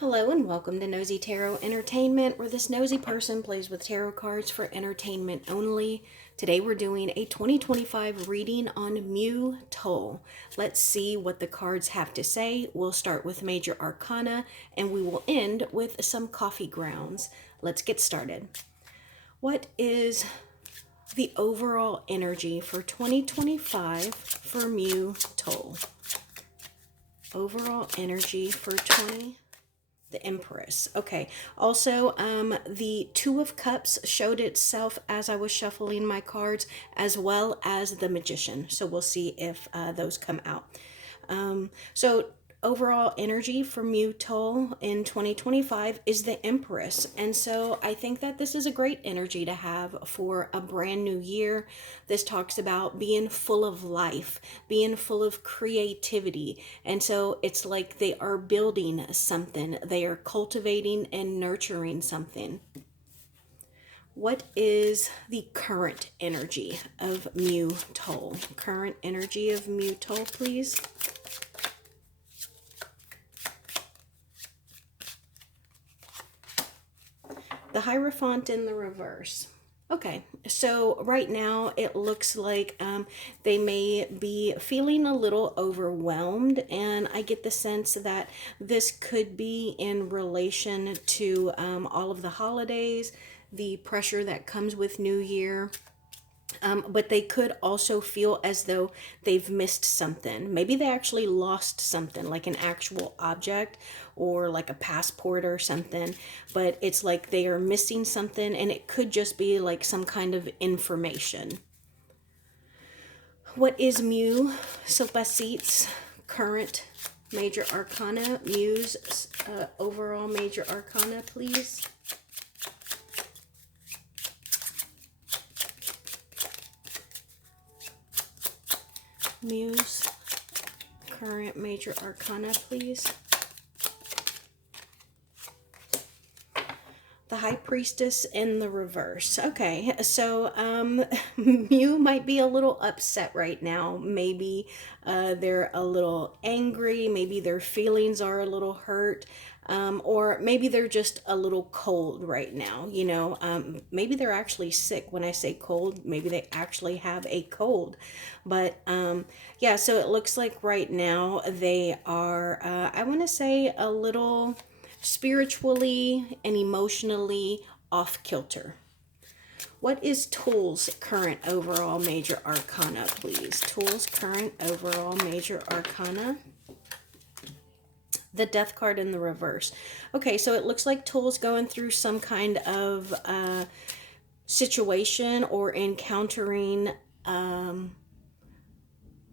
Hello and welcome to Nosy Tarot Entertainment, where this nosy person plays with tarot cards for entertainment only. Today we're doing a 2025 reading on Mewtul. Let's see what the cards have to say. We'll start with Major Arcana and we will end with some coffee grounds. Let's get started. What is the overall energy for 2025 for Mewtul? Overall energy for the Empress. Okay. Also, the Two of Cups showed itself as I was shuffling my cards, as well as the Magician. So we'll see if those come out. So overall energy for Mewtul in 2025 is the Empress. And so I think that this is a great energy to have for a brand new year. This talks about being full of life, being full of creativity. And so it's like they are building something, they are cultivating and nurturing something. What is the current energy of Mewtul? Current energy of Mewtul, please. The Hierophant in the reverse. Okay, so right now it looks like they may be feeling a little overwhelmed, and I get the sense that this could be in relation to all of the holidays, the pressure that comes with New Year. But they could also feel as though they've missed something. Maybe they actually lost something, like an actual object or like a passport or something. But it's like they are missing something, and it could just be like some kind of information. What is Mew Silpacit's current major arcana? Mew's overall major arcana, please. Mew's current major arcana, please. The High Priestess in the reverse. Okay, so Mew might be a little upset right now. Maybe they're a little angry. Maybe their feelings are a little hurt. Or maybe they're just a little cold right now. Maybe they're actually sick. When I say cold, maybe they actually have a cold. But yeah, so it looks like right now they are, I want to say, a little spiritually and emotionally off kilter. What is Tool's current overall major arcana, please? Tool's current overall major arcana. The Death card in the reverse. Okay, so it looks like Tool's going through some kind of situation or encountering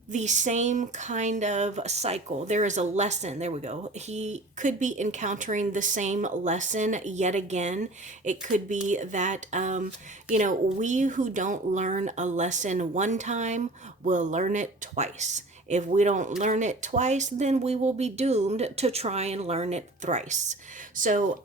the same kind of cycle. There is a lesson. There we go. He could be encountering the same lesson yet again. It could be that, we who don't learn a lesson one time will learn it twice. If we don't learn it twice, then we will be doomed to try and learn it thrice. So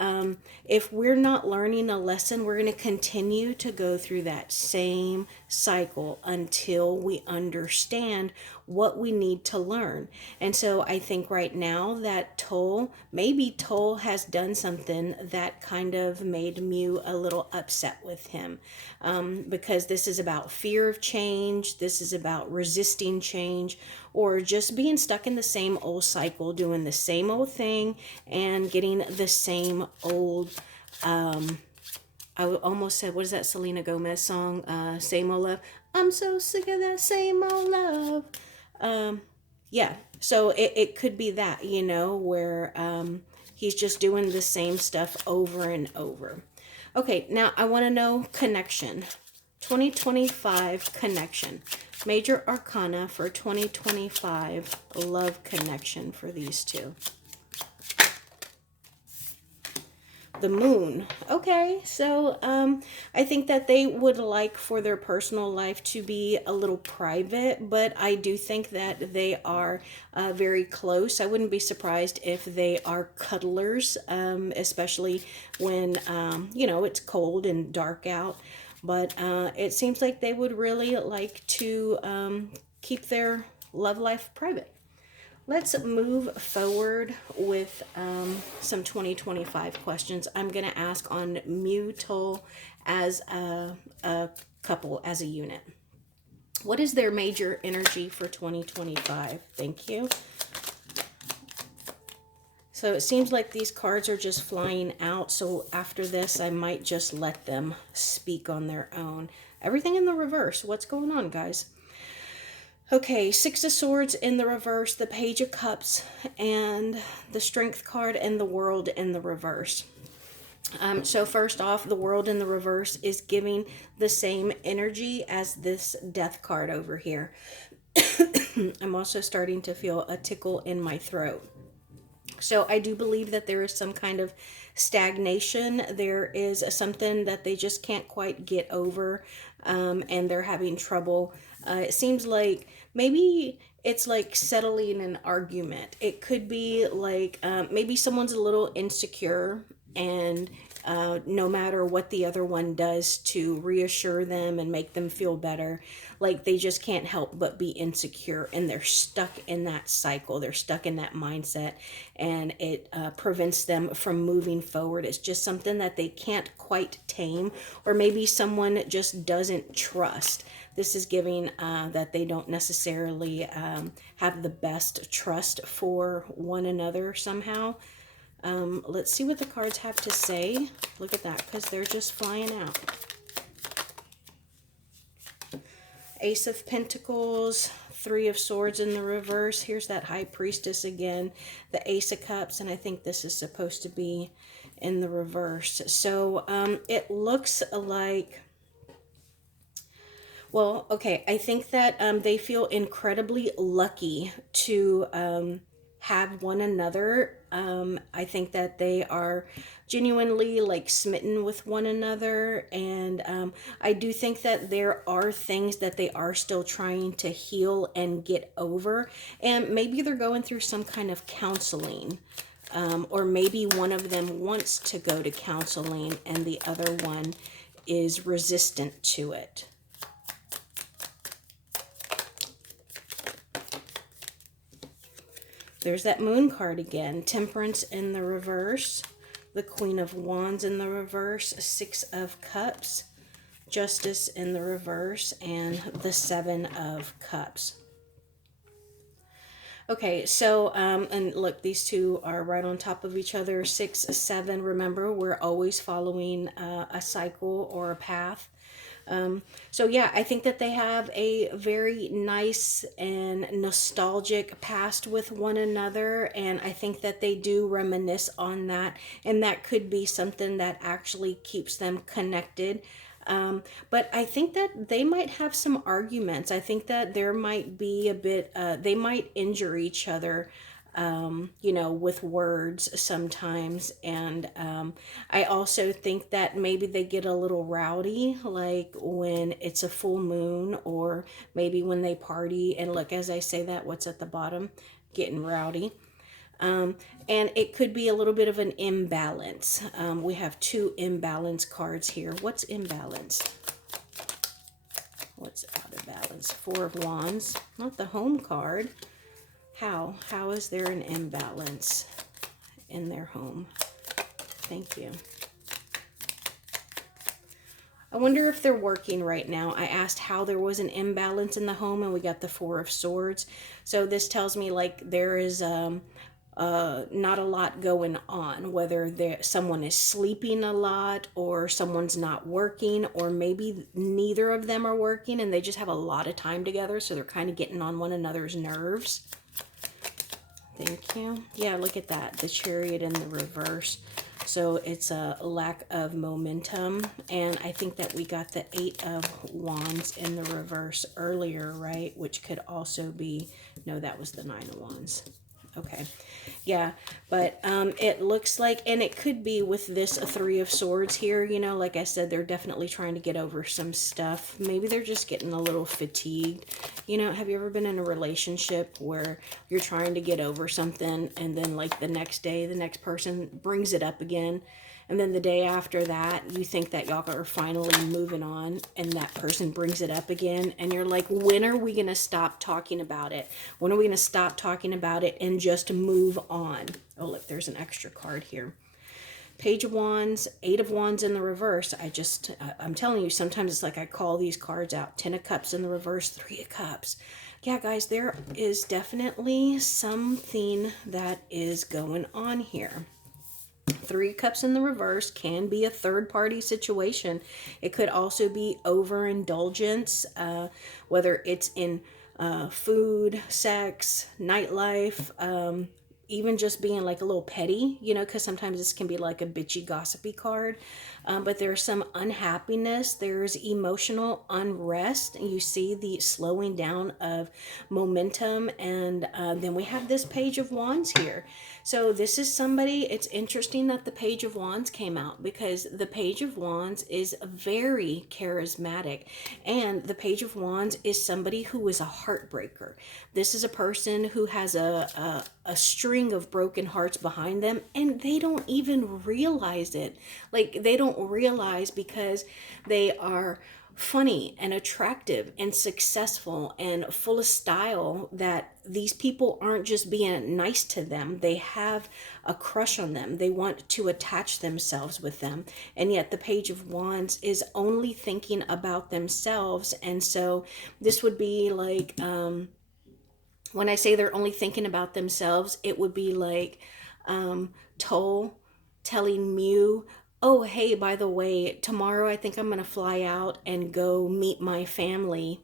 if we're not learning a lesson, we're going to continue to go through that same cycle until we understand what we need to learn. And so I think right now that maybe Toll has done something that kind of made Mew a little upset with him. Because this is about fear of change, this is about resisting change, or just being stuck in the same old cycle, doing the same old thing and getting the same old, I almost said, what is that Selena Gomez song? Same old love. I'm so sick of that same old love. Yeah, so it could be that, where he's just doing the same stuff over and over. Okay, now I want to know connection. 2025 connection. Major arcana for 2025 love connection for these two. The Moon. Okay, so I think that they would like for their personal life to be a little private, but I do think that they are very close. I wouldn't be surprised if they are cuddlers, especially when, it's cold and dark out. But it seems like they would really like to keep their love life private. Let's move forward with some 2025 questions. I'm going to ask on Mewtul as a couple, as a unit. What is their major energy for 2025? Thank you. So it seems like these cards are just flying out. So after this, I might just let them speak on their own. Everything in the reverse. What's going on, guys? Okay, Six of Swords in the reverse, the Page of Cups, and the Strength card, and the World in the reverse. So first off, the World in the reverse is giving the same energy as this Death card over here. I'm also starting to feel a tickle in my throat. So I do believe that there is some kind of stagnation. There is something that they just can't quite get over, and they're having trouble. It seems like maybe it's like settling an argument. It could be like maybe someone's a little insecure, and no matter what the other one does to reassure them and make them feel better, like they just can't help but be insecure, and they're stuck in that cycle. They're stuck in that mindset, and it prevents them from moving forward. It's just something that they can't quite tame, or maybe someone just doesn't trust. This is giving that they don't necessarily have the best trust for one another somehow. Let's see what the cards have to say. Look at that, because they're just flying out. Ace of Pentacles, Three of Swords in the reverse. Here's that High Priestess again. The Ace of Cups, and I think this is supposed to be in the reverse. So it looks like... Well, okay, I think that they feel incredibly lucky to have one another. I think that they are genuinely like smitten with one another, and I do think that there are things that they are still trying to heal and get over, and maybe they're going through some kind of counseling. Or maybe one of them wants to go to counseling and the other one is resistant to it. There's that Moon card again. Temperance in the reverse. The Queen of Wands in the reverse. Six of Cups. Justice in the reverse. And the Seven of Cups. Okay, so, and look, these two are right on top of each other. 6, 7. Remember, we're always following a cycle or a path. So yeah, I think that they have a very nice and nostalgic past with one another, and I think that they do reminisce on that, and that could be something that actually keeps them connected. But I think that they might have some arguments. I think that there might be a bit, they might injure each other, you know, with words sometimes. And I also think that maybe they get a little rowdy, like when it's a full moon, or maybe when they party. And look, as I say that, what's at the bottom? Getting rowdy. And it could be a little bit of an imbalance. We have two imbalance cards here. What's imbalance? What's out of balance? Four of Wands. Not the home card. How? How is there an imbalance in their home? Thank you. I wonder if they're working right now. I asked how there was an imbalance in the home, and we got the Four of Swords. So this tells me like there is not a lot going on, whether someone is sleeping a lot, or someone's not working, or maybe neither of them are working and they just have a lot of time together, so they're kind of getting on one another's nerves. Thank you. Yeah, look at that, the Chariot in the reverse. So it's a lack of momentum, and I think that we got the Eight of Wands in the reverse earlier, right? Which could also be, no, that was the Nine of Wands. Okay, yeah, but it looks like, and it could be with this Three of Swords here, you know, like I said, they're definitely trying to get over some stuff. Maybe they're just getting a little fatigued. You know, have you ever been in a relationship where you're trying to get over something, and then like the next day, the next person brings it up again, And then the day after that, you think that y'all are finally moving on, and that person brings it up again. And you're like, when are we going to stop talking about it? When are we going to stop talking about it and just move on? Oh, look, there's an extra card here. Page of Wands, Eight of Wands in the reverse. I'm telling you, sometimes it's like I call these cards out. 10 of Cups in the reverse, 3 of Cups. Yeah, guys, there is definitely something that is going on here. 3 of Cups in the reverse can be a third party situation. It could also be overindulgence, whether it's in food, sex, nightlife, even just being like a little petty, because sometimes this can be like a bitchy, gossipy card. But there's some unhappiness, there's emotional unrest, and you see the slowing down of momentum. And then we have this Page of Wands here. So this is somebody, it's interesting that the Page of Wands came out, because the Page of Wands is very charismatic, and the Page of Wands is somebody who is a heartbreaker. This is a person who has a string of broken hearts behind them, and they don't even realize it. Like, they don't realize, because they are funny and attractive and successful and full of style, that these people aren't just being nice to them. They have a crush on them. They want to attach themselves with them. And yet the Page of Wands is only thinking about themselves. And so this would be like, when I say they're only thinking about themselves, it would be like Toll telling Mew, oh, hey, by the way, tomorrow I think I'm going to fly out and go meet my family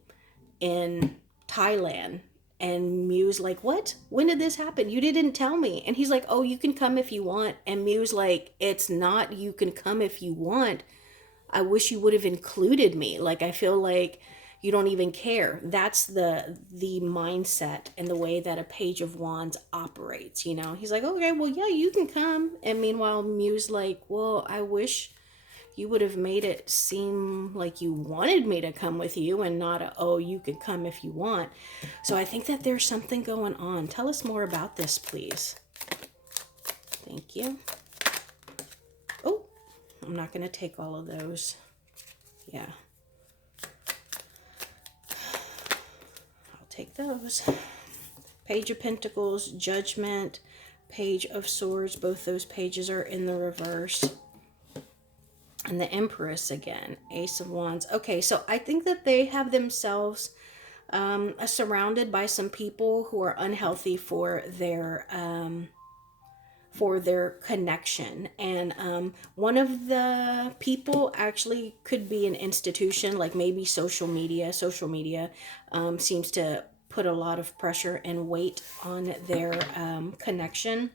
in Thailand. And Mew's like, what? When did this happen? You didn't tell me. And he's like, oh, you can come if you want. And Mew's like, it's not you can come if you want. I wish you would have included me. Like, I feel like you don't even care. That's the mindset and the way that a Page of Wands operates, He's like, okay, well, yeah, you can come. And meanwhile, Mew's like, well, I wish you would have made it seem like you wanted me to come with you, and not oh, you could come if you want. So I think that there's something going on. Tell us more about this, please. Thank you. Oh, I'm not going to take all of those. Yeah. I'll take those. Page of Pentacles, Judgment, Page of Swords. Both those pages are in the reverse. And the Empress again, Ace of Wands. Okay, so I think that they have themselves surrounded by some people who are unhealthy for their connection. And one of the people actually could be an institution, like maybe social media. Social media seems to put a lot of pressure and weight on their connection.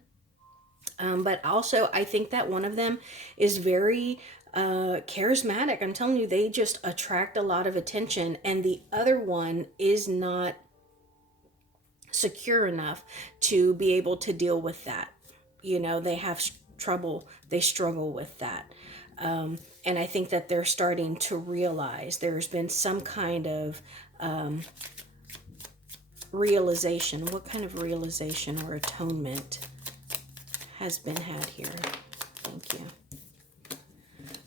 But also, I think that one of them is very charismatic. I'm telling you, they just attract a lot of attention. And the other one is not secure enough to be able to deal with that. They have trouble, they struggle with that. And I think that they're starting to realize there's been some kind of realization. What kind of realization or atonement has been had here? Thank you.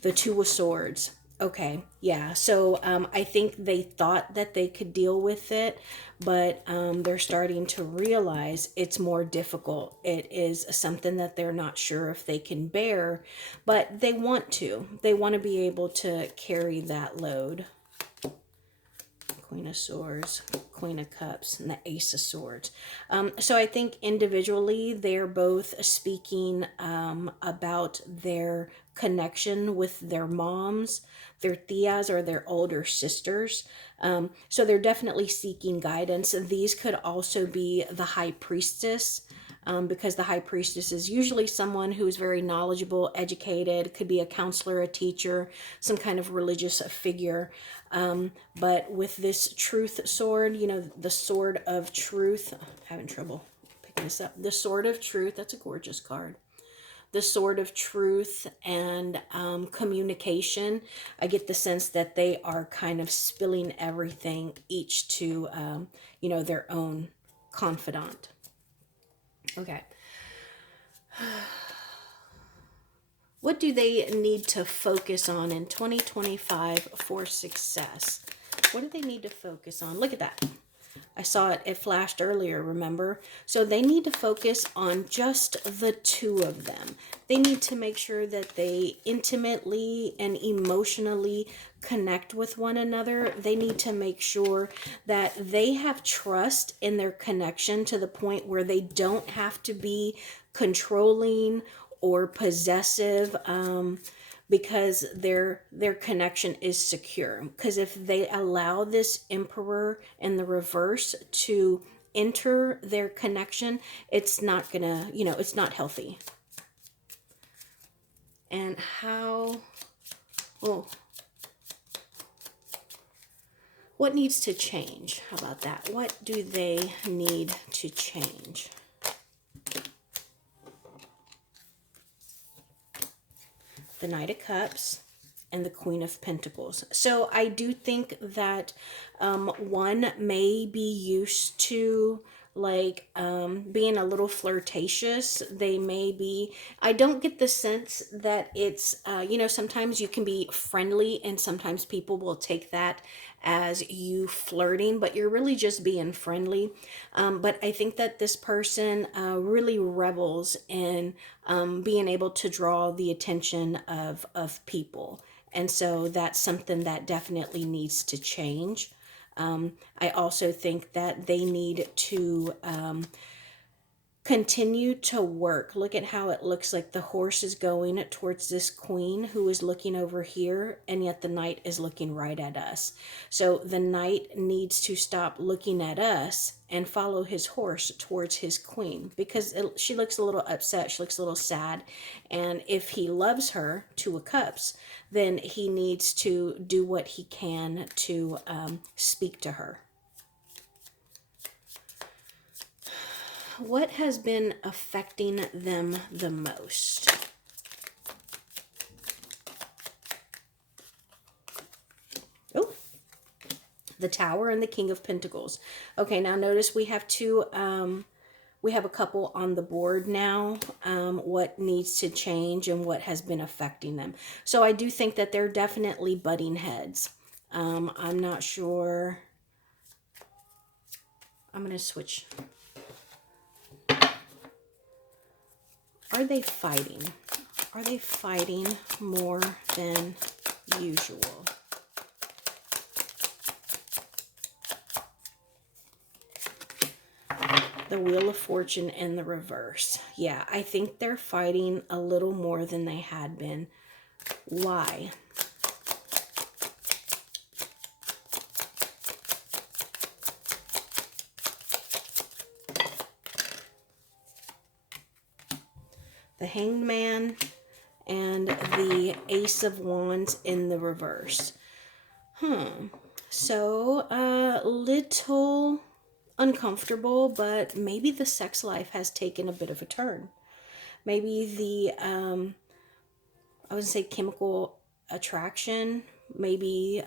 The Two of Swords. Okay, yeah. So I think they thought that they could deal with it, but they're starting to realize it's more difficult. It is something that they're not sure if they can bear, but they want to. They want to be able to carry that load. Queen of Swords, Queen of Cups, and the Ace of Swords. So I think individually they're both speaking about their connection with their moms, their tias, or their older sisters. So they're definitely seeking guidance. And these could also be the High Priestess. Because the High Priestess is usually someone who's very knowledgeable, educated, could be a counselor, a teacher, some kind of religious figure. But with this Truth sword, the Sword of Truth, I'm having trouble picking this up. The Sword of Truth, that's a gorgeous card. The Sword of Truth and communication. I get the sense that they are kind of spilling everything each to, their own confidant. Okay. What do they need to focus on in 2025 for success? What do they need to focus on? Look at that. I saw it, it flashed earlier, remember? So they need to focus on just the two of them. They need to make sure that they intimately and emotionally connect with one another. They need to make sure that they have trust in their connection to the point where they don't have to be controlling or possessive. Because their connection is secure. Because if they allow this Emperor in the reverse to enter their connection, it's not gonna, it's not healthy. And how, oh, what needs to change? How about that? What do they need to change? The Knight of Cups and the Queen of Pentacles. So I do think that one may be used to like being a little flirtatious. They may be, I don't get the sense that it's, sometimes you can be friendly and sometimes people will take that as you flirting, but you're really just being friendly. But I think that this person really revels in being able to draw the attention of people. And so that's something that definitely needs to change. I also think that they need to continue to work. Look at how it looks like the horse is going towards this queen who is looking over here, and yet the knight is looking right at us. So the knight needs to stop looking at us and follow his horse towards his queen, because she looks a little upset, she looks a little sad, and if he loves her, Two of Cups, then he needs to do what he can to speak to her. What has been affecting them the most? Oh, the Tower and the King of Pentacles. Okay, now notice we have two, we have a couple on the board now, what needs to change and what has been affecting them. So I do think that they're definitely butting heads. I'm not sure. I'm going to switch. Are they fighting? Are they fighting more than usual? The Wheel of Fortune in the reverse. Yeah, I think they're fighting a little more than they had been. Why? The Hanged Man and the Ace of Wands in the reverse. So, little uncomfortable, but maybe the sex life has taken a bit of a turn. Maybe the, I would say chemical attraction, maybe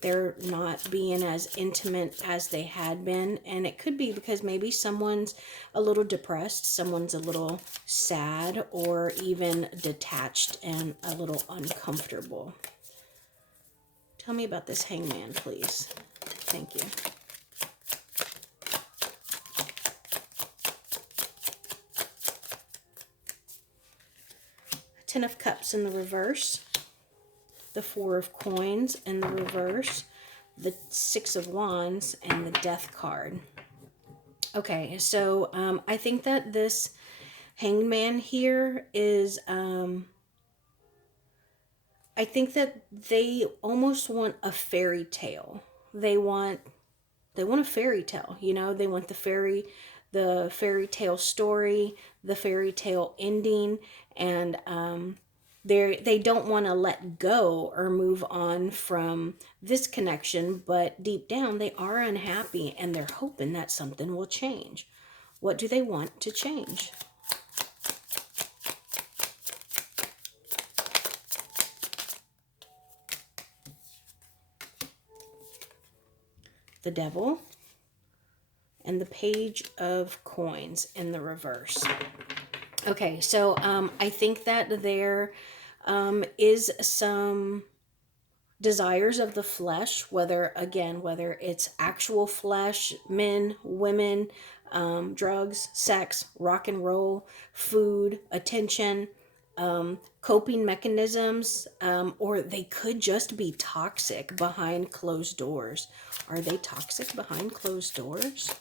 they're not being as intimate as they had been. And it could be because maybe someone's a little depressed, someone's a little sad, or even detached and a little uncomfortable. Tell me about this Hangman, please. Thank you. Ten of Cups in the reverse. The Four of Coins in the reverse. The Six of Wands and the Death card. Okay, so I think that this Hangman here is... I think that they almost want a fairy tale. They want a fairy tale, they want the fairy tale story, the fairy tale ending, and they don't want to let go or move on from this connection, but deep down they are unhappy and they're hoping that something will change. What do they want to change? The Devil and the Page of Coins in the reverse. Okay, so I think that there is some desires of the flesh, whether again, whether it's actual flesh, men, women, drugs, sex, rock and roll, food, attention, coping mechanisms, or they could just be toxic behind closed doors. Are they toxic behind closed doors?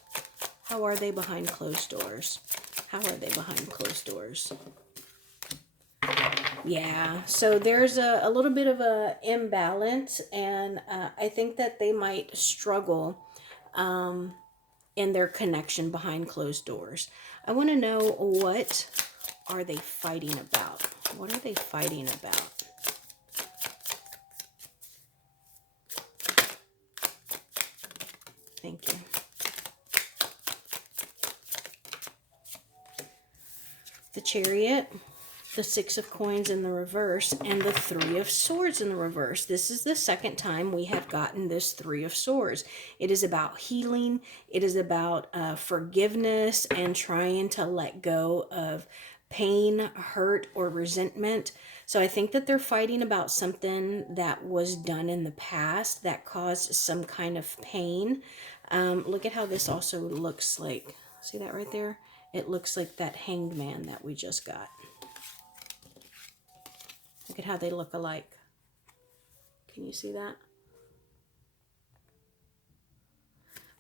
How are they behind closed doors? How are they behind closed doors? Yeah, so there's a little bit of a imbalance, and I think that they might struggle in their connection behind closed doors. I want to know, what are they fighting about? What are they fighting about? Thank you. The Chariot, the Six of Coins in the reverse, and the Three of Swords in the reverse. This is the second time we have gotten this Three of Swords. It is about healing. It is about forgiveness and trying to let go of pain, hurt, or resentment. So I think that they're fighting about something that was done in the past that caused some kind of pain. Look at how this also looks like. See that right there? It looks like that Hanged Man that we just got. Look at how they look alike. Can you see that?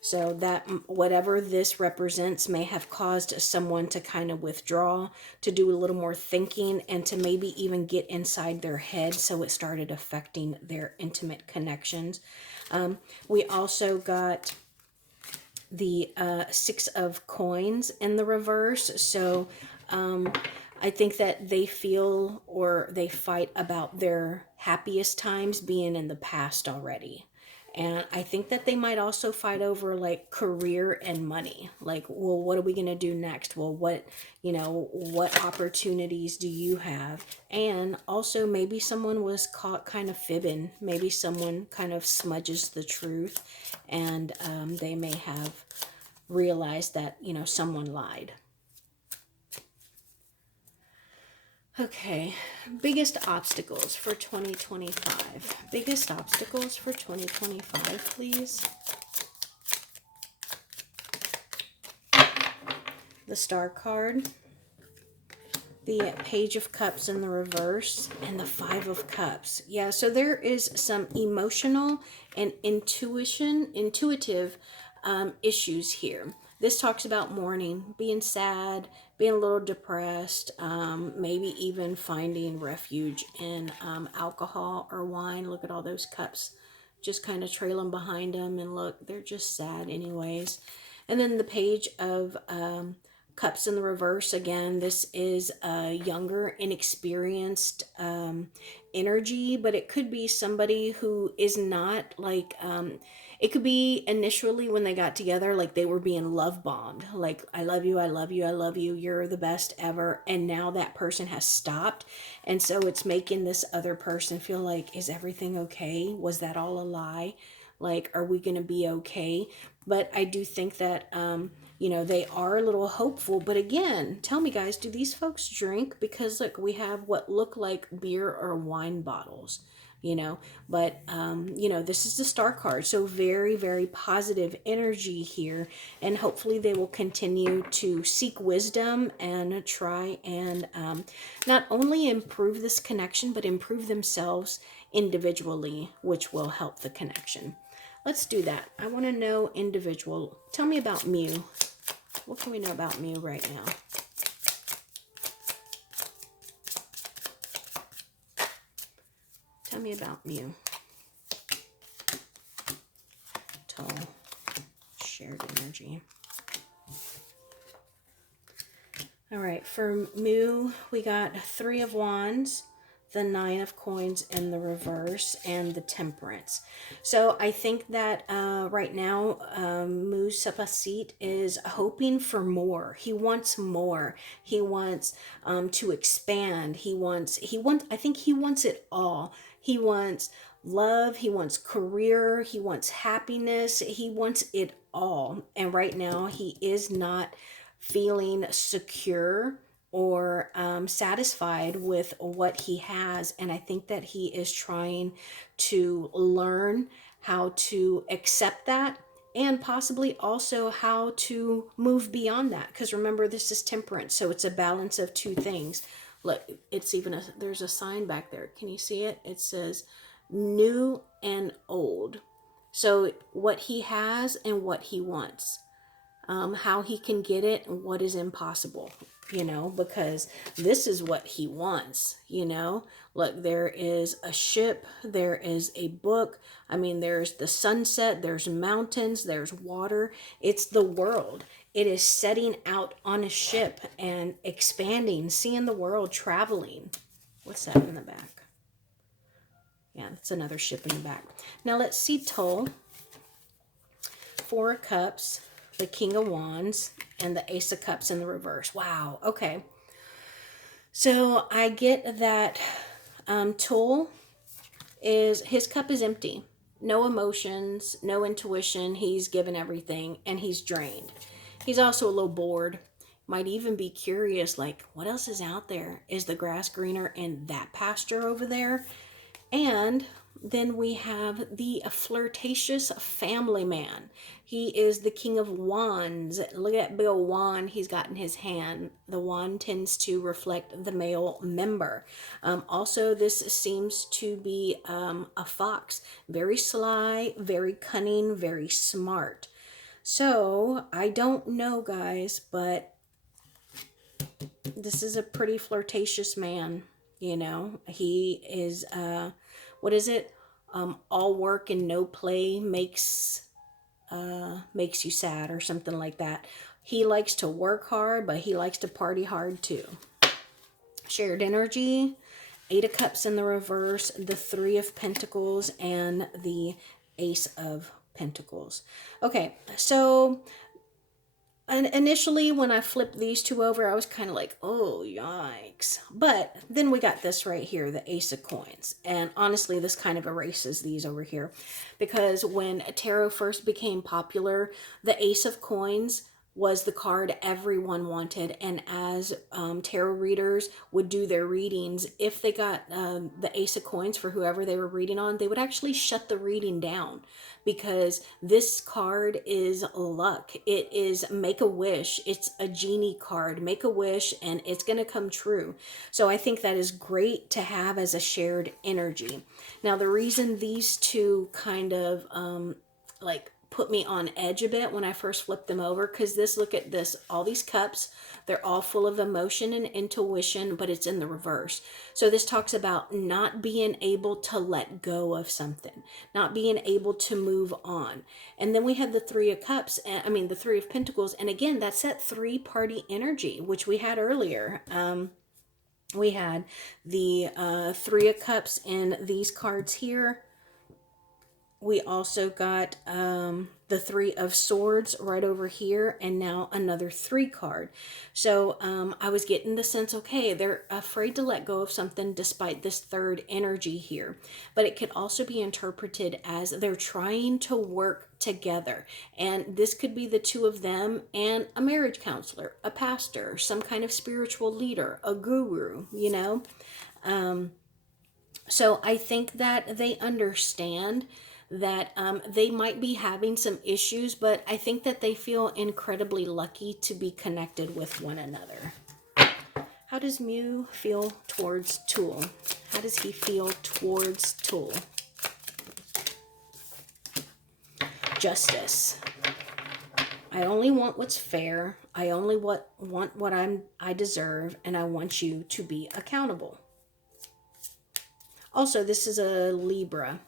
So that whatever this represents may have caused someone to kind of withdraw, to do a little more thinking, and to maybe even get inside their head, so it started affecting their intimate connections. We also got the Six of Coins in the reverse. So I think that they feel, or they fight about their happiest times being in the past already. And I think that they might also fight over like career and money. Like, well, what are we going to do next? Well, what opportunities do you have? And also, maybe someone was caught kind of fibbing. Maybe someone kind of smudges the truth, and they may have realized that, someone lied. Okay, biggest obstacles for 2025. Biggest obstacles for 2025, please. The Star card, the Page of Cups in the reverse, and the Five of Cups. Yeah, so there is some emotional and intuitive issues here. This talks about mourning, being sad, being a little depressed, maybe even finding refuge in alcohol or wine. Look at all those cups just kind of trailing behind them, and look, they're just sad anyways. And then the Page of Cups in the reverse. Again, this is a younger, inexperienced energy, but it could be somebody who is not like, it could be initially when they got together, like they were being love bombed. Like, I love you, I love you, I love you, you're the best ever. And now that person has stopped. And so it's making this other person feel like, is everything okay? Was that all a lie? Like, are we going to be okay? But I do think that, they are a little hopeful. But again, tell me, guys, do these folks drink? Because, look, we have what look like beer or wine bottles, but, this is the Star card. So very, very positive energy here. And hopefully they will continue to seek wisdom and try and not only improve this connection, but improve themselves individually, which will help the connection. Let's do that. I want to know individual. Tell me about Mew. What can we know about Mew right now? Tell me about Mew. Tall, shared energy. All right, for Mew, we got Three of Wands, the Nine of Coins in the reverse, and the Temperance. So I think that right now, Mu Sapasit is hoping for more. He wants more. He wants to expand. I think he wants it all. He wants love. He wants career. He wants happiness. He wants it all. And right now, he is not feeling secure or satisfied with what he has. And I think that he is trying to learn how to accept that, and possibly also how to move beyond that. Because remember, this is temperance, so it's a balance of two things. Look, it's even there's a sign back there. Can you see it? It says new and old. So what he has and what he wants, how he can get it and what is impossible, because this is what he wants. Look, there is a ship, there is a book. I mean, there's the sunset, there's mountains, there's water. It's the world. It is setting out on a ship and expanding, seeing the world, traveling. What's that in the back? Yeah, that's another ship in the back. Now let's see Tull. Four of Cups, the King of Wands, and the Ace of Cups in the reverse. Wow, okay. So I get that Tull his cup is empty. No emotions, no intuition. He's given everything and he's drained. He's also a little bored. Might even be curious, like, what else is out there? Is the grass greener in that pasture over there? And then we have the flirtatious family man. He is the King of Wands. Look at that big old wand he's got in his hand. The wand tends to reflect the male member. Also, this seems to be a fox. Very sly, very cunning, very smart. So, I don't know, guys, but this is a pretty flirtatious man. He is, what is it? All work and no play makes you sad, or something like that. He likes to work hard, but he likes to party hard too. Shared energy, Eight of Cups in the reverse, the Three of Pentacles, and the Ace of Pentacles. Okay, so and initially, when I flipped these two over, I was kind of like, oh, yikes. But then we got this right here, the Ace of Coins. And honestly, this kind of erases these over here. Because when tarot first became popular, the Ace of Coins was the card everyone wanted. And as tarot readers would do their readings, if they got the Ace of Coins for whoever they were reading on, they would actually shut the reading down. Because this card is luck. It is make a wish. It's a genie card. Make a wish and it's going to come true. So I think that is great to have as a shared energy. Now, the reason these two kind of put me on edge a bit when I first flipped them over, because look at this, all these cups, they're all full of emotion and intuition, but it's in the reverse. So this talks about not being able to let go of something, not being able to move on. And then we have the Three of Cups, the Three of Pentacles, and again, that's that three-party energy, which we had earlier. We had the Three of Cups in these cards here. We also got the Three of Swords right over here, and now another 3 card. So I was getting the sense, okay, they're afraid to let go of something despite this third energy here. But it could also be interpreted as they're trying to work together. And this could be the two of them and a marriage counselor, a pastor, some kind of spiritual leader, a guru, So I think that they understand that they might be having some issues, but I think that they feel incredibly lucky to be connected with one another. How does Mew feel towards Tull? How does he feel towards Tull? Justice. I only want what's fair. I only want what I deserve, and I want you to be accountable. Also, this is a Libra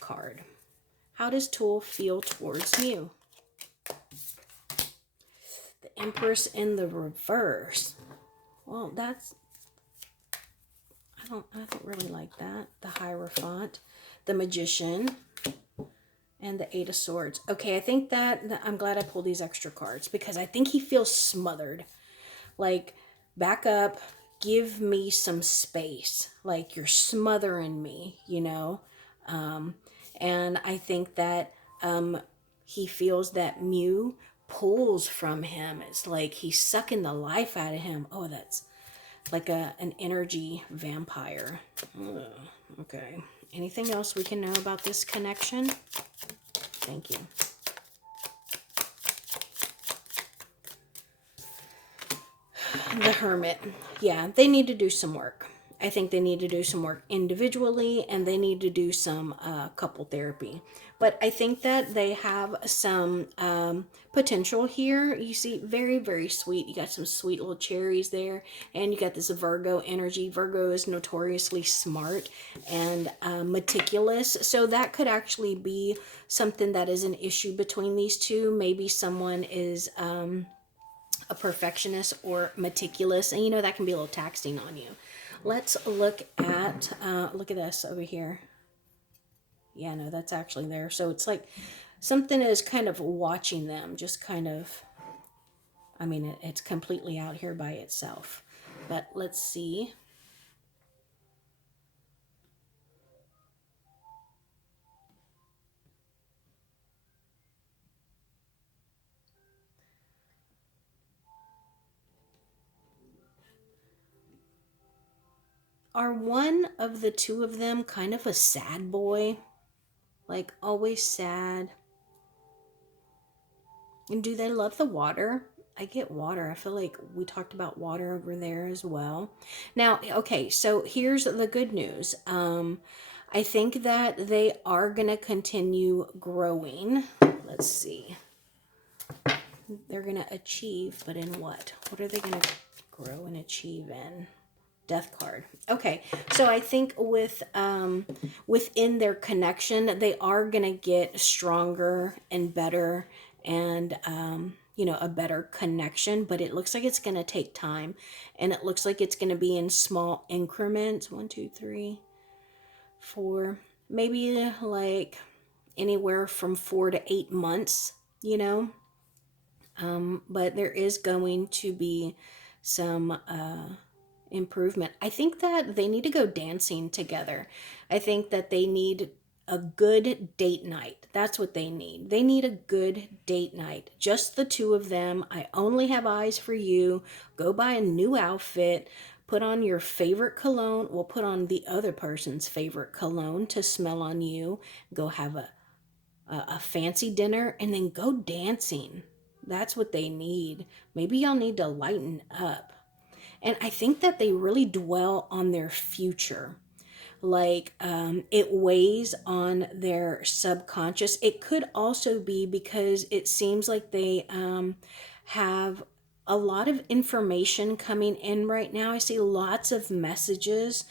card. How does Tull feel towards Mew? The Empress in the reverse. Well, I don't really like that. The Hierophant, the Magician, and the Eight of Swords. Okay, I think that I'm glad I pulled these extra cards, because I think he feels smothered. Like, back up, give me some space. Like, you're smothering me, and I think that he feels that Mew pulls from him. It's like he's sucking the life out of him. Oh, that's like an energy vampire. Ugh, okay. Anything else we can know about this connection? Thank you. The Hermit. Yeah, they need to do some work. I think they need to do some work individually, and they need to do some couple therapy. But I think that they have some potential here. You see, very, very sweet. You got some sweet little cherries there, and you got this Virgo energy. Virgo is notoriously smart and meticulous. So that could actually be something that is an issue between these two. Maybe someone is a perfectionist or meticulous, and that can be a little taxing on you. Let's look at this over here. Yeah, no, that's actually there. So it's like something is kind of watching them, just kind of, I mean, it's completely out here by itself. But let's see. Are one of the two of them kind of a sad boy? Like always sad? And do they love the water? I get water. I feel like we talked about water over there as well. Now, okay, so here's the good news. I think that they are going to continue growing. Let's see. They're going to achieve, but in what? What are they going to grow and achieve in? Death card. Okay, so I think with within their connection, they are gonna get stronger and better, and a better connection. But it looks like it's gonna take time, and it looks like it's gonna be in small increments. 1, 2, 3, 4, maybe like anywhere from 4 to 8 months. But there is going to be some improvement. I think that they need to go dancing together. I think that they need a good date night. That's what they need. They need a good date night. Just the two of them. I only have eyes for you. Go buy a new outfit. Put on your favorite cologne. Well, put on the other person's favorite cologne to smell on you. Go have a fancy dinner and then go dancing. That's what they need. Maybe y'all need to lighten up. And I think that they really dwell on their future. Like it weighs on their subconscious. It could also be because it seems like they have a lot of information coming in right now. I see lots of messages,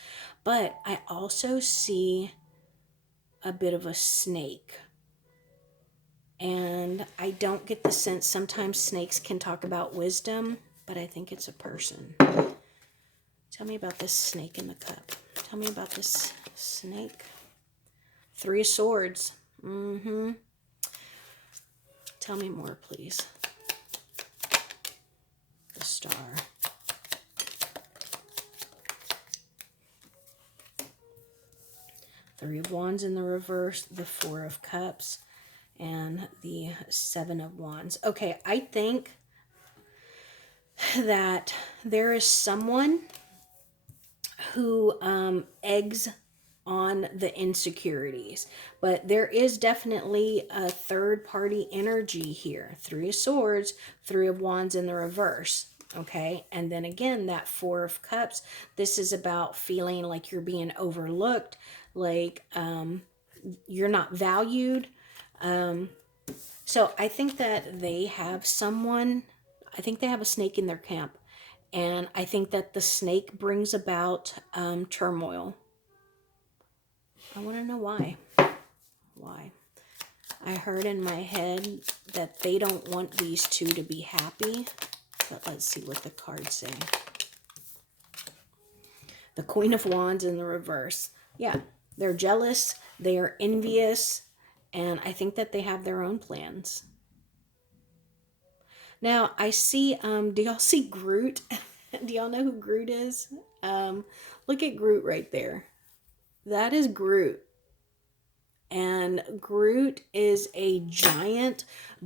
but I also see a bit of a snake. And I don't get the sense sometimes snakes can talk about wisdom, but I think it's a person. Tell me about this snake in the cup. Tell me about this snake. 3 of Swords. Tell me more, please. The Star. Three of Wands in the reverse, the 4 of Cups, and the 7 of Wands. Okay, I think that there is someone who eggs on the insecurities, but there is definitely a third party energy here. 3 of Swords, 3 of Wands in the reverse. Okay, and then again, that 4 of Cups. This is about feeling like you're being overlooked, like you're not valued. So I think that they have someone, I think they have a snake in their camp. And I think that the snake brings about turmoil. I want to know why. Why? I heard in my head that they don't want these two to be happy. But let's see what the cards say. The Queen of Wands in the reverse. Yeah, they're jealous. They are envious. And I think that they have their own plans. Now, I see, do y'all see Groot? Do y'all know who Groot is? Look at Groot right there. That is Groot. And Groot is a giant